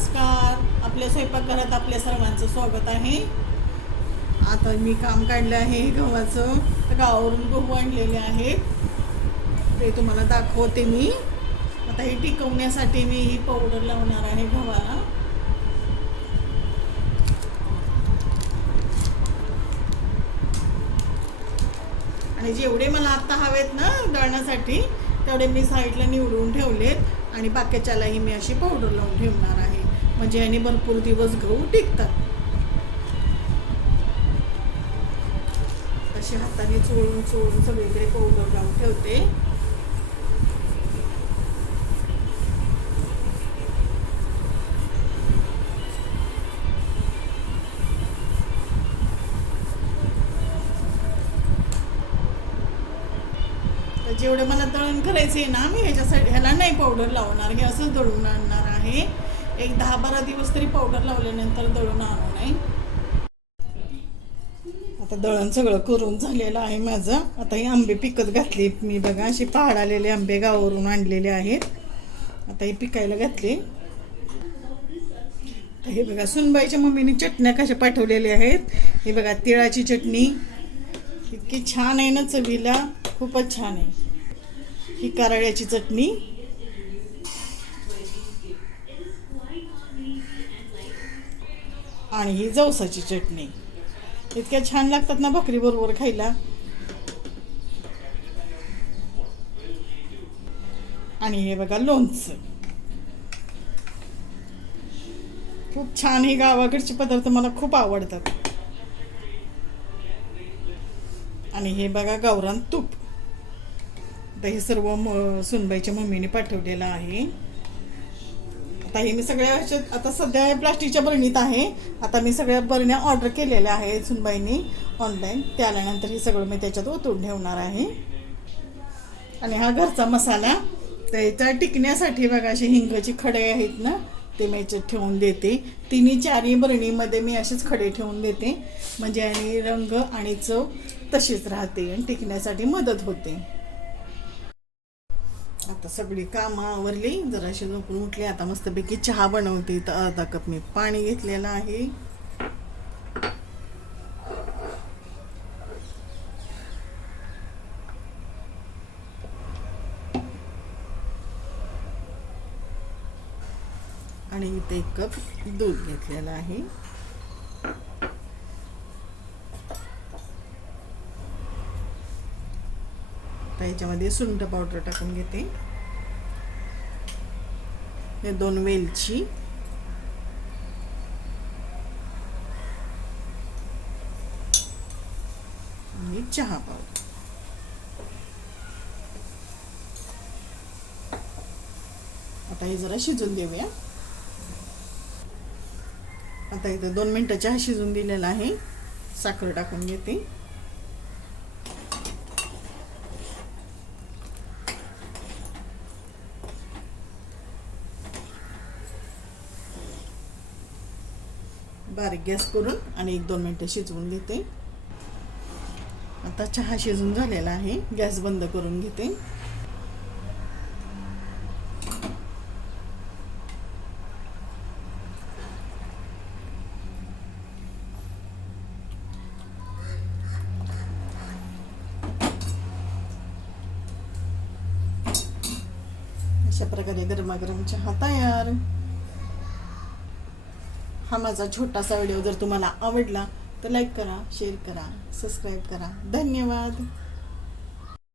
नमस्कार. आपल्या स्वयंपाकघरात आपल्या सर्वांचं स्वागत आहे. आता मी काम काढलं आहे गव्हाचं. तर गावावरून गहू आणलेले आहेत. ते तुम्हाला दाखवते मी. आता हे टिकवण्यासाठी मी ही पावडर लावणार आहे गव्हाला. आणि जेवढे मला आत्ता हवेत ना दळण्यासाठी तेवढे मी साईडला निवडून ठेवलेत. आणि बाकीच्यालाही मी अशी पावडर लावून ठेवणार आहे. म्हणजे याने भरपूर दिवस गहू टिकतात. असे हाताने चोळून चोळून सगळीकडे पावडर लावून ठेवते. जेवढं मला दळण करायचं आहे ना मी ह्याच्यासाठी ह्याला नाही पावडर लावणार हे असंच दळून आणणार आहे. एक दहा बारा दिवस तरी पावडर लावल्यानंतर दळून आणू नये. आता दळण सगळं करून झालेलं आहे माझं. आता हे आंबे पिकत घातले. मी बघा असे पहाड आलेले आंबे गावावरून आणलेले आहेत. आता हे पिकायला घातले. तर हे बघा सुनबाईच्या मम्मीने चटण्या कशा पाठवलेल्या आहेत. हे बघा तिळाची चटणी. इतकी छान आहे ना चवीला. खूपच छान आहे. ही कारळ्याची चटणी. आणि ही जवसाची चटणी. इतक्या छान लागतात ना भाकरीबरोबर खायला. आणि हे बघा लोणचं. खूप छान हे गावाकडचे पदार्थ मला खूप आवडतात. आणि हे बघा गावरान तूप. तर हे सर्व म- सुनबाईच्या मम्मीने पाठवलेलं आहे. आता हे मी सगळ्या आता सध्या प्लास्टिकच्या बरणीत आहे. आता मी सगळ्या बरण्या ऑर्डर केलेल्या आहेत सुनबाईंनी ऑनलाईन ते आल्यानंतर हे सगळं मी त्याच्यात ओतून ठेवणार आहे. आणि हा घरचा मसाला त्याच्या टिकण्यासाठी बघा असे हिंगाचे खडे आहेत ना ते मी याच्यात ठेवून देते. तिन्ही चारही बरणीमध्ये मी असेच खडे ठेवून देते. म्हणजे आणि रंग आणि चव तशीच राहते आणि टिकण्यासाठी मदत होते. आता सगळी कामं आवरली. जराशी झोपून उठली. आता मस्तपैकी चहा बनवते. तर अर्धा कप मी पाणी घेतलेलं आहे. आणि इथे एक कप दूध घेतलेलं आहे. आता याच्यामध्ये सुंठ पावडर टाकून घेते. हे दोन वेलची. आणि चहा पावडर. आता हे जरा शिजून देऊया. आता इथं दोन मिनटं चहा शिजून दिलेला आहे. साखर टाकून घेते. बारीक गॅस करून आणि एक दोन मिनटं शिजवून घेते. आता चहा शिजून झालेला आहे. गॅस बंद करून घेते. अशा प्रकारे गरमागरम चहा तयार. हा माझा छोटासा व्हिडिओ जर तुम्हाला आवडला तर लाईक करा शेअर करा सबस्क्राईब करा. धन्यवाद.